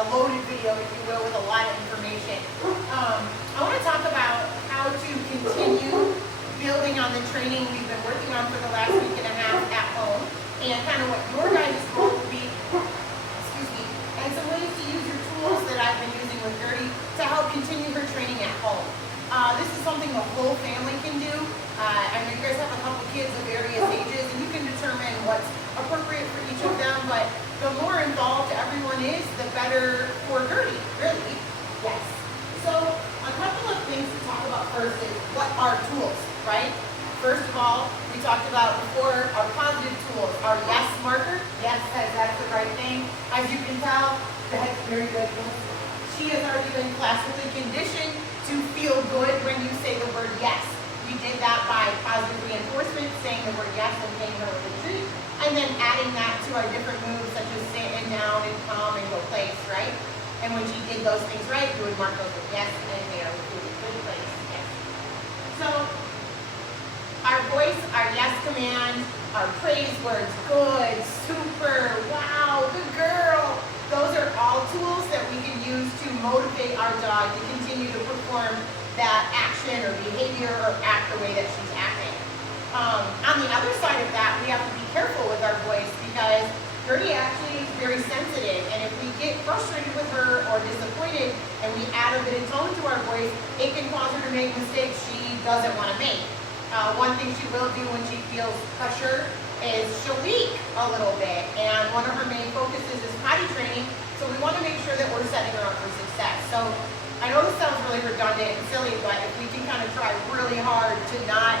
a loaded video, if you will, with a lot of information. I want to talk about how to continue building on the training we've been working on for the last week and a half at home, and kind of what your guys' role will be, and some ways to use your tools that I've been using with Gertie to help continue her training at home. This is something the whole family can do. I know you guys have a couple kids of various ages, and you can determine what's appropriate for each of them, but the more involved everyone is, the better for Gertie, really. Yes. So a couple of things to talk about first is what are tools, right? First of all, we talked about before our positive tools, our yes marker. Yes says that's the right thing. As you can tell, that's very good. She has already been classically conditioned to feel good when you say the word yes. We did that by positive reinforcement, saying the word yes and paying her a treat, and then adding that to our different moves such as sit and down and come and go place, right? And when she did those things right, you would mark those with yes and there, good place, yes. So our voice, our yes command, our praise words, good, super, wow, good girl, those are all tools that we can use to motivate our dog to continue to perform that action or behavior or act the way that she's acting. On the other side of that, we have to be careful with our voice because Gertie actually is very sensitive, and if we get frustrated with her or disappointed and we add a bit of tone to our voice, it can cause her to make mistakes she doesn't want to make. One thing she will do when she feels pressure is she'll leak a little bit, and one of her main focuses is potty training, so we want to make sure that we're setting her up for success. So I know this sounds really redundant and silly, but if we can kind of try really hard to not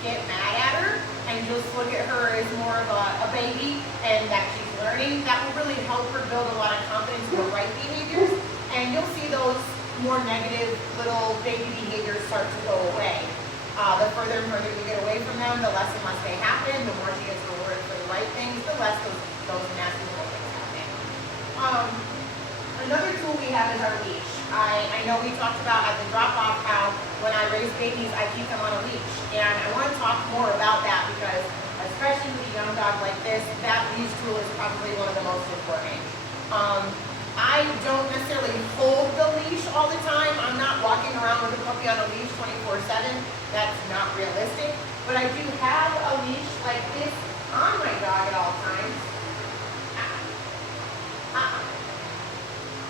get mad at her and just look at her as more of a baby and that she's learning, that will really help her build a lot of confidence in the right behaviors, and you'll see those more negative little baby behaviors start to go away. The further and further you get away from them, the less and less they happen, the more she gets rewarded for the right things, the less those nasty little things happen. Another tool we have is our leash. I know we talked about at the drop-off how when I raise babies, I keep them on a leash. And I want to talk more about that because, especially with a young dog like this, that leash tool is probably one of the most important. I don't necessarily hold the leash all the time. I'm not walking around with a puppy on a leash 24/7. That's not realistic. But I do have a leash like this on my dog at all times.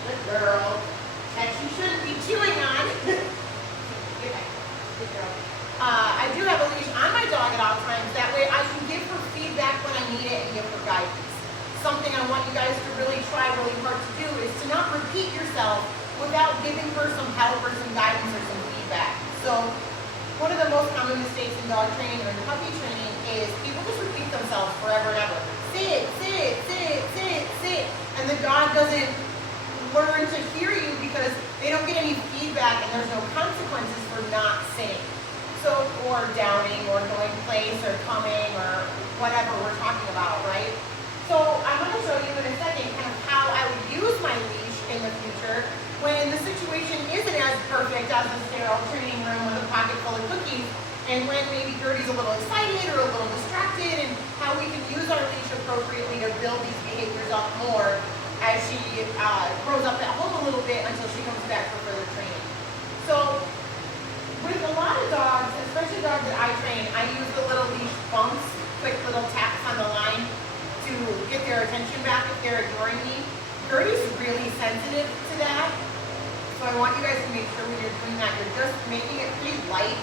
Good girl. That you shouldn't be chewing on. Get back. Good girl. I do have a leash on my dog at all times. That way I can give her feedback when I need it and give her guidance. Something I want you guys to really try really hard to do is to not repeat yourself without giving her some help or some guidance or some feedback. So one of the most common mistakes in dog training or in puppy training is people just repeat themselves forever and ever. Sit, sit, sit, sit, sit. And the dog doesn't learn to hear you because they don't get any feedback and there's no consequences for not sitting. So, or downing or going place or coming or whatever we're talking about, right? So I'm going to show you in a second kind of how I would use my leash in the future when the situation isn't as perfect as a sterile training room with a pocket full of cookies, and when maybe Gertie's a little excited or a little distracted, and how we can use our leash appropriately to build these behaviors up more as she grows up at home a little bit until she comes back for further training. So with a lot of dogs, especially dogs that I train, I use the little leash bumps, quick little taps on the line to get their attention back if they're ignoring me. Gertie's really sensitive to that, so I want you guys to make sure when you're doing that, you're just making it pretty light.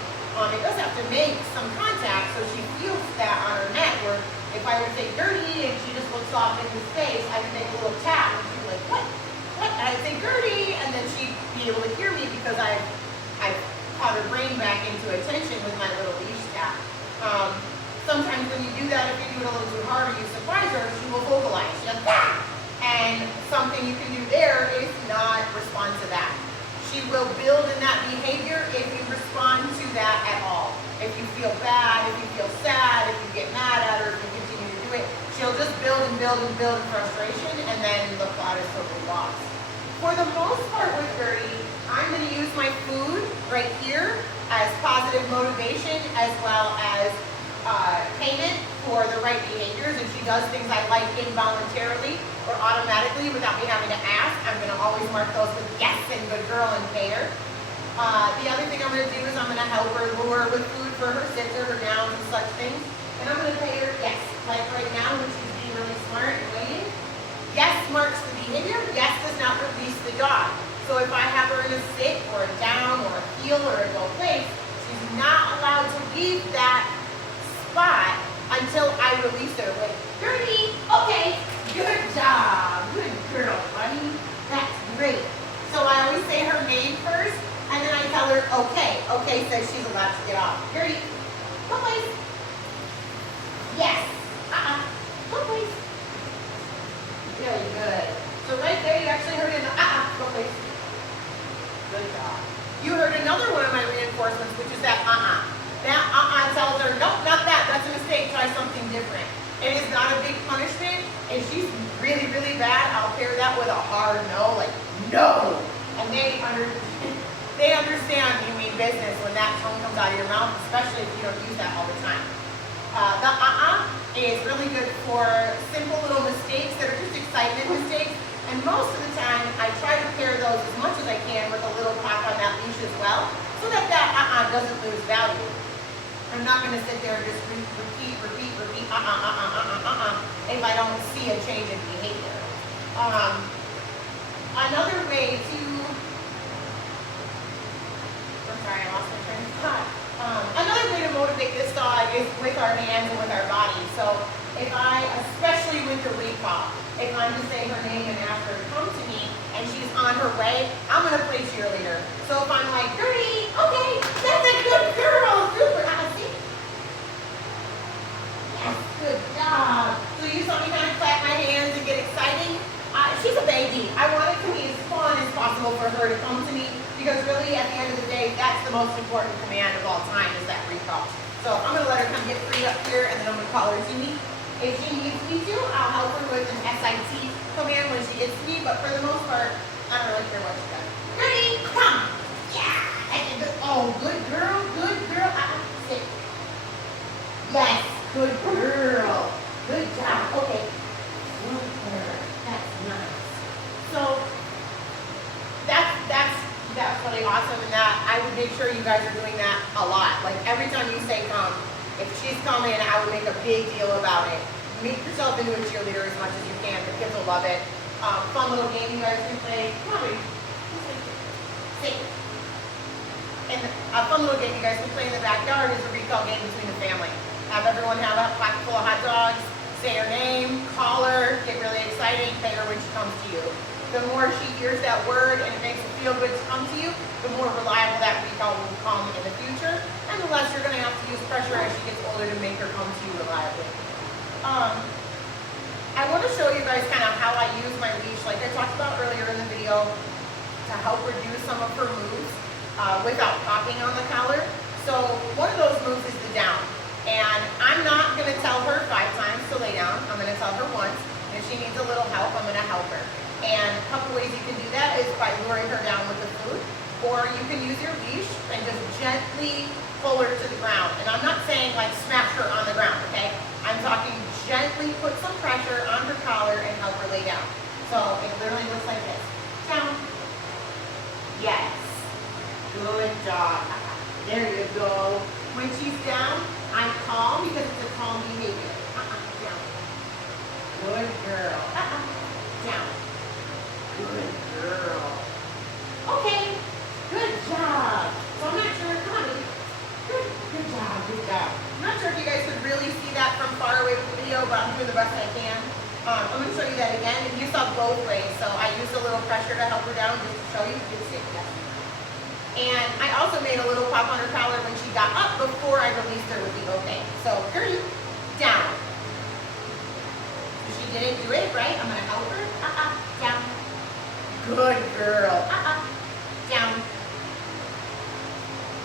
It does have to make some contact so she feels that on her neck, where if I were to say Gertie and she just looks off into space, I can make a little tap and she'd be like, what? What? And I'd say Gertie, and then she'd be able to hear me because I've caught her brain back into attention with my little leash tap. Sometimes when you do that, if you do it a little too hard or you surprise her, she will vocalize. She goes, ah! And something you can do there is not respond to that. She will build in that behavior if you respond to that at all. If you feel bad, if you feel sad, if you get mad at her, if you continue to do it, she'll just build and build and build in frustration, and then the plot is totally lost. For the most part with Gertie, I'm going to use my food right here as positive motivation, as well as payment for the right behaviors, and she does things I like involuntarily or automatically without me having to ask, I'm going to always mark those with yes and good girl and pay her. The other thing I'm going to do is I'm going to help her lure with food for her sitter, her downs and such things. And I'm going to pay her yes. Like right now when she's being really smart and waiting, yes marks the behavior, yes does not release the dog. So if I have her in a sit or a down or a heel or a go place, she's not allowed to leave that spot until I release her with, Gertie, okay, good job, good girl, buddy, that's great. So I always say her name first, and then I tell her, okay, okay says she's allowed to get off. Gertie, go please. Yes, go please. Really good. So right there, you actually heard it in the go please. Good job. You heard another one of my reinforcements, which is that That tells her, nope, not that. That's a mistake. Try something different. It is not a big punishment. If she's really, really bad, I'll pair that with a hard no, like no. And they understand you mean business when that tone comes out of your mouth, especially if you don't use that all the time. The is really good for simple little mistakes that are just excitement mistakes. And most of the time, I try to pair those as much as I can with a little pop on that leash as well, so that doesn't lose value. I'm not going to sit there and just repeat, if I don't see a change in behavior. Another way to, I'm sorry, I lost my train of thought. Another way to motivate this dog is with our hands and with our body. So if I, especially with the recall, if I'm to say her name and ask her to come to me and she's on her way, I'm going to play cheerleader. So if I'm like, Gertie, okay, that's a good girl, super, see? Yes, good job. So you saw me kind of clap my hands and get exciting. She's a baby. I want it to be as fun as possible for her to come to me, because really at the end of the day, that's the most important command of all time, is that recall. So I'm going to let her come get free up here, and then I'm going to call her to me. If she needs me to, I'll help her with an SIT command when she gets to me, but for the most part, I don't really care what she does. Gertie, come! Yeah! Oh, good girl, sit. Yes, good girl. Good job. Okay. Good girl. That's nice. So, that's really awesome, and that I would make sure you guys are doing that a lot. Like every time you say come, if she's coming, I would make a big deal about it. Make yourself into a cheerleader as much as you can. The kids will love it. Fun little game you guys can play. Come on, sit. And a fun little game you guys can play in the backyard is a recall game between the family. Have everyone have a pocket full of hot dogs, say her name, call her, get really exciting, pay her when she comes to you. The more she hears that word and it makes it feel good to come to you, the more reliable that recall will come in the future, and the less you're going to have to use pressure as she gets older to make her come to you reliably. I want to show you guys kind of how I use my leash, like I talked about earlier in the video, to help reduce some of her moves without popping on the collar. So one of those moves is the down. And I'm not going to tell her 5 times to lay down. I'm going to tell her once. And if she needs a little help, I'm going to help her. And a couple ways you can do that is by luring her down with the food, or you can use your leash and just gently pull her to the ground. And I'm not saying like smash her on the ground, okay? I'm talking gently put some pressure on her collar and help her lay down. So it literally looks like this. Down. Yes. Good job. There you go. When she's down, I'm calm because it's a calm behavior. Down. Good girl. Down. Good girl. Okay. Good job. So I'm not sure. Come on, baby. Good job. Good job. I'm not sure if you guys could really see that from far away with the video, but I'm doing the best I can. I'm going to show you that again, and you saw both ways. So I used a little pressure to help her down just to show you. You can see it. Yes. And I also made a little pop on her collar when she got up before I released her with the okay. So, Gertie, down. She didn't do it, right? I'm going to help her. Down. Good girl. Down.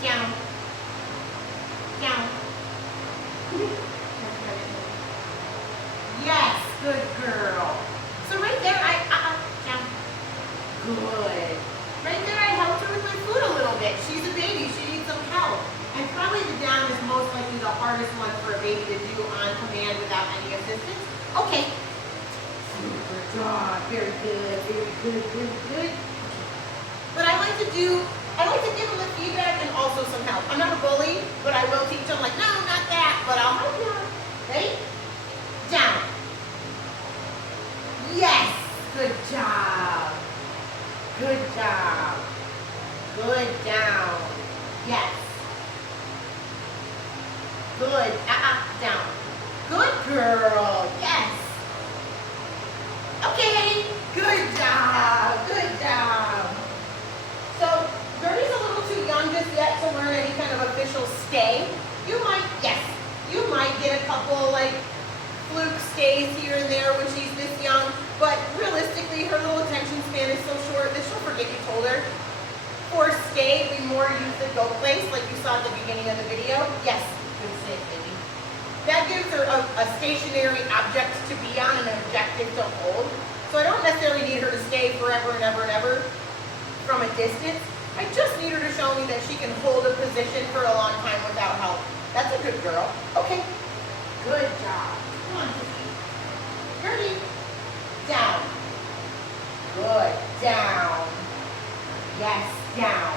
Down. Down. Yes, good girl. So right there, down. Good. Right there, I helped her with my food a little bit. She's a baby. She needs some help. And probably the down is most likely the hardest one for a baby. baby to do on command without any assistance. Okay. Super job. Very good, very good, very good. But I like to give them the feedback and also some help. I'm not a bully, but I will teach them like, no, not that, but I'll help you. Ready? Down. Yes. Good job. Good job. Good down. Yes. Good. Down. Good girl. Yes. Okay. Good job. Good job. So, Gertie's a little too young just yet to learn any kind of official stay. You might get a couple like fluke stays here and there when she's this young, but realistically, her little attention span is so short that she'll forget you told her. For stay, we more use the go place like you saw at the beginning of the video. Yes, good sit, baby. That gives her a stationary object to be on and an objective to hold. So I don't necessarily need her to stay forever and ever and ever from a distance. I just need her to show me that she can hold a position for a long time without help. That's a good girl. Okay. Good job. Come on, Sissy. Gertie. Down. Good. Down. Yes, down.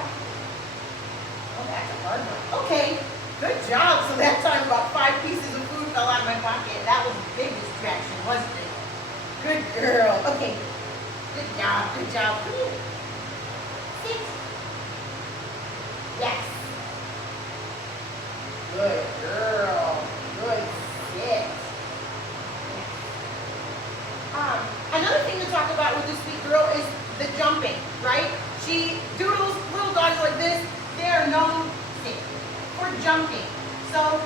Oh, that's a hard one. Okay. Good job. So that time about 5 pieces of food fell out of my pocket. That was a big distraction, wasn't it? Good girl. Okay. Good job. Good job. Come here. Sit. Yes. Good girl. Good sit. Another thing to talk about with this sweet girl is the jumping, right? She doodles little dogs like this. They are known for jumping. So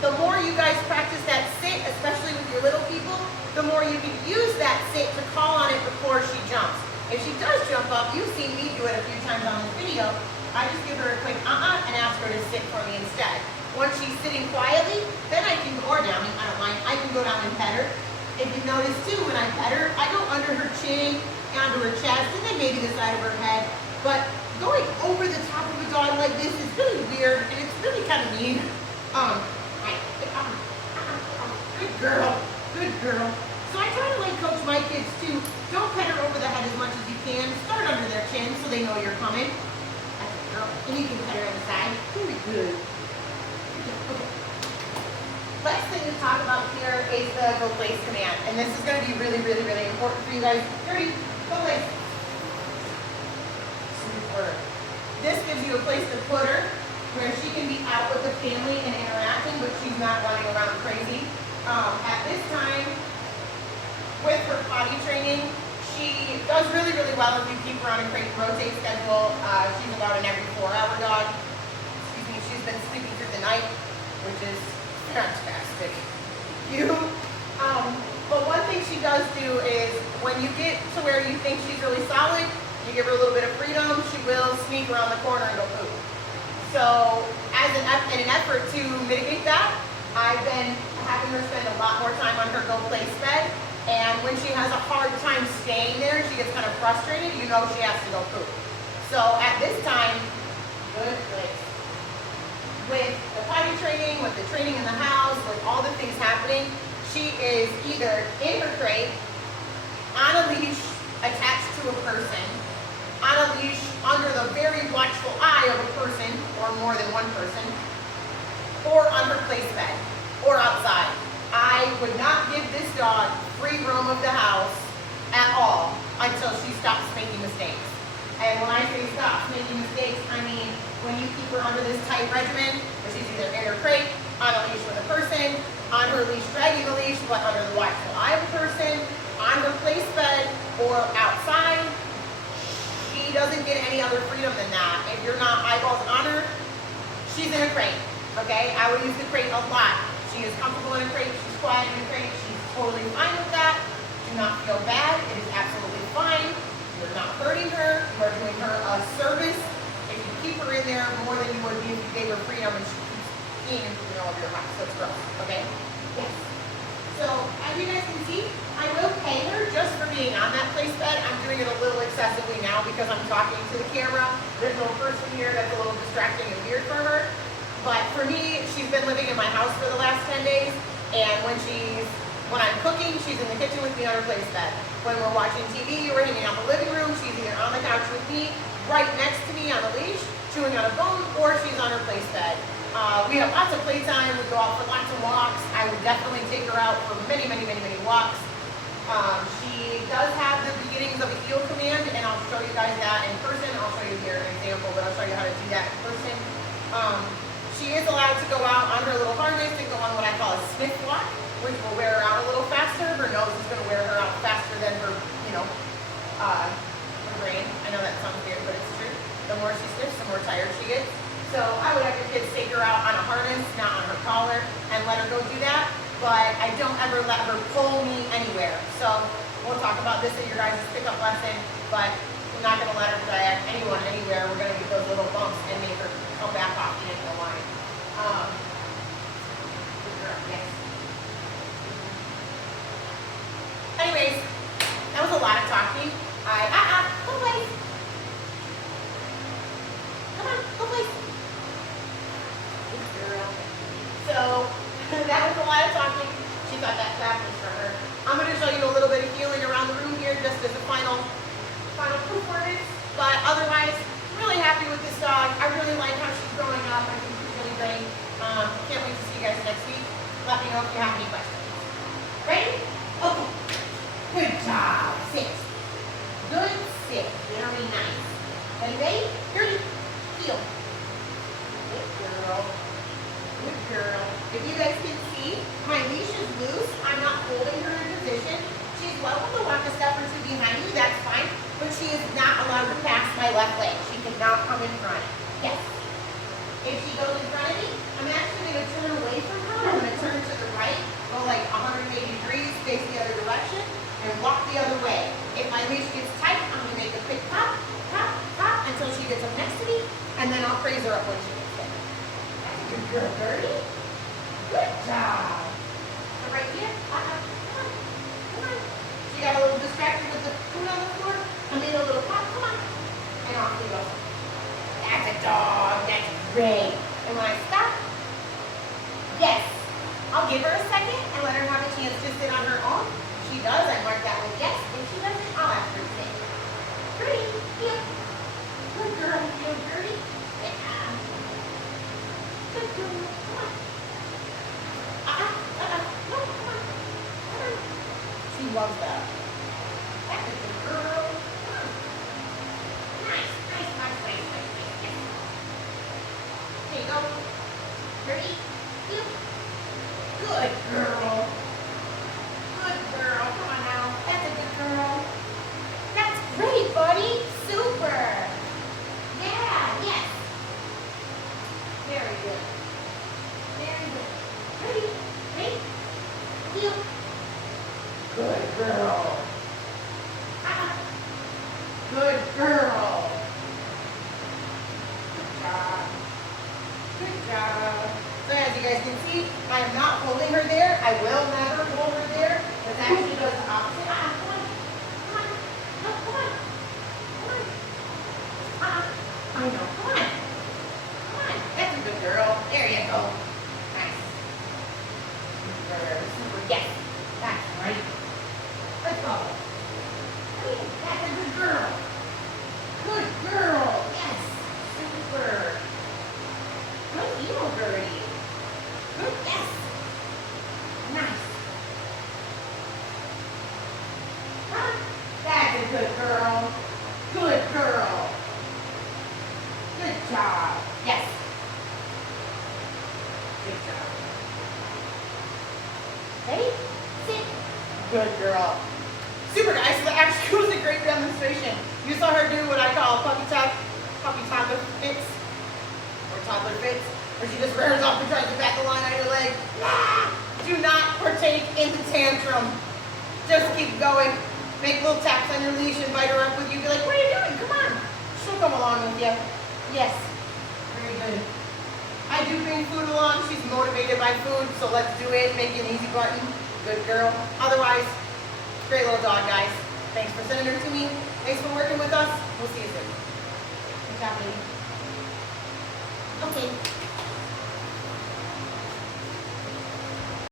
the more you guys practice that sit, especially with your little people, the more you can use that sit to call on it before she jumps. If she does jump up, you've seen me do it a few times on this video. I just give her a quick and ask her to sit for me instead. Once she's sitting quietly, then I can go, or down, I don't mind, I can go down and pet her. If you notice too, when I pet her, I go under her chin, onto her chest, and then maybe the side of her head. But going over the top of a dog like this is really weird, and it's really kind of mean. Good girl, good girl. So I try to like coach my kids too. Don't pet her over the head as much as you can. Start under their chin so they know you're coming. That's a girl. And you can pet her on the side. Very good. Okay. Last thing to talk about here is the go place command. And this is going to be really, really, really important for you guys. Gertie, go place. Super. This gives you a place to put her where she can be out with the family and interacting, but she's not running around crazy. At this time, with her potty training, she does really, really well if you keep her on a crate rotate schedule. She's about an every 4-hour dog. Excuse me, she's been sleeping through the night, which is fantastic. But one thing she does do is when you get to where you think she's really solid, you give her a little bit of freedom, she will sneak around the corner and go poop. So in an effort to mitigate that, I've been having her spend a lot more time on her go place bed. And when she has a hard time staying there, she gets kind of frustrated, you know she has to go poop. So at this time, good place. With the potty training, with the training in the house, with all the things happening, she is either in her crate, on a leash, attached to a person, on a leash under the very watchful eye of a person, or more than one person, or on her place bed, or outside. I would not give this dog free roam of the house at all until she stops making mistakes. And when I say stops making mistakes, I mean when you keep her under this tight regimen, where she's either in her crate, on a leash with a person, on her leash dragging the leash, but under the watchful eye of a person, on her place bed, or outside, she doesn't get any other freedom than that. If you're not eyeballs on her, she's in a crate, okay? I would use the crate a lot. She is comfortable in a crate, she's quiet in a crate, she's totally fine with that. Do not feel bad, it is absolutely fine. You're not hurting her, you are doing her a service if you keep her in there more than you would be if you gave her freedom and she keeps peeing and pooping all over your house. That's gross, okay? Yes. So, as you guys can see, I will pay her just for being on that place bed. I'm doing it a little excessively now because I'm talking to the camera. There's no person here, that's a little distracting and weird for her. But for me, she's she's been living in my house for the last 10 days, and when I'm cooking, she's in the kitchen with me on her place bed. When we're watching TV, we're hanging out in the living room, she's either on the couch with me, right next to me on a leash, chewing on a bone, or she's on her place bed. We have lots of playtime, we go out for lots of walks. I would definitely take her out for many, many, many, many walks. She does have the beginnings of a heel command, and I'll show you guys that in person. I'll show you here an example, but I'll show you how to do that in person. She is allowed to go out on her little harness and go on what I call a Smith walk, which will wear her out a little faster. Her nose is going to wear her out faster than her, her brain. I know that sounds weird, but it's true. The more she sniffs, the more tired she gets. So I would have your kids take her out on a harness, not on her collar, and let her go do that. But I don't ever let her pull me anywhere. So we'll talk about this in your guys' pickup lesson, but we're not going to let her drag anyone anywhere. We're going to get those little bumps and make her come back off the end of the line. Yes. Anyways, that was a lot of talking. Go play. Come on, go play. Good girl. So, that was a lot of talking. She thought that clap was for her. I'm going to show you a little bit of healing around the room here just as a final performance. But otherwise, really happy with this dog. I really like how she's growing up. I think she's really great. Can't wait to see you guys next week. Let me know if you have any questions. Ready? Okay. Good job. Sit. Good sit. Very nice. Ready? Ready? Heel. Good girl. Good girl. If you guys can see, my leash is loose. I'm not holding her in position. She's welcome to walk a step or two behind me. That's fine. But she is not allowed to pass my left leg. She cannot come in front. Yes. If she goes in front of me, I'm actually going to turn away from her. I'm going to turn to the right, go like 180 degrees, face the other direction, and walk the other way. If my leash gets tight, I'm going to make a quick pop, pop, pop, until she gets up next to me, and then I'll praise her up when she gets there. That's a good girl, Gertie. Good job. So right here, come on, come on. She got a little distracted with the food on the floor. I made a little pop, come on, and off we go. That's a dog, that's great. And when I stop, yes, I'll give her a second and let her have a chance to sit on her own. If she does, I mark that with yes. If she doesn't, I'll ask her to sit. Pretty, heel. Good girl, heel, Gertie. Yeah. Good girl, come on. No, come on. Come on. She loves that. That's a good girl. Come on. Nice. There you go. Ready? Heel. Good girl. Good girl. Come on now. That's a good girl. That's great, buddy. Super. Yeah, yes. Very good. Very good. Ready? Ready? Heel. Good girl. Good girl. Good job. Good job. So as you guys can see, I am not holding her there. I will never hold her there. But actually does the opposite. Come on. Come on. No, come on. Come on. I know. Come on. Come on. That's a good girl. There you go. Nice. Super. Super. Yes. That's right. Let's go. That's a good girl. Good girl. Yes. Super. Good heel, Gertie. Good. Yes. Nice. Huh? That's a good girl. Good girl. Good job. Yes. Good job. Ready? Sit. Good girl. Super, guys. So that actually was a great demonstration. You saw her do what I call puppy toddler fits, or toddler fits, where she just rears up and tries to back the line on your leg. Ah! Do not partake in the tantrum. Just keep going. Make little taps on your leash, invite her up with you. Be like, what are you doing? Come on. She'll come along with you. Yes. Very good. I do bring food along. She's motivated by food, so let's do it. Make it an easy button. Good girl. Otherwise, great little dog, guys. Thanks for sending her to me. Thanks for working with us. We'll see you soon. Good job, lady. Okay.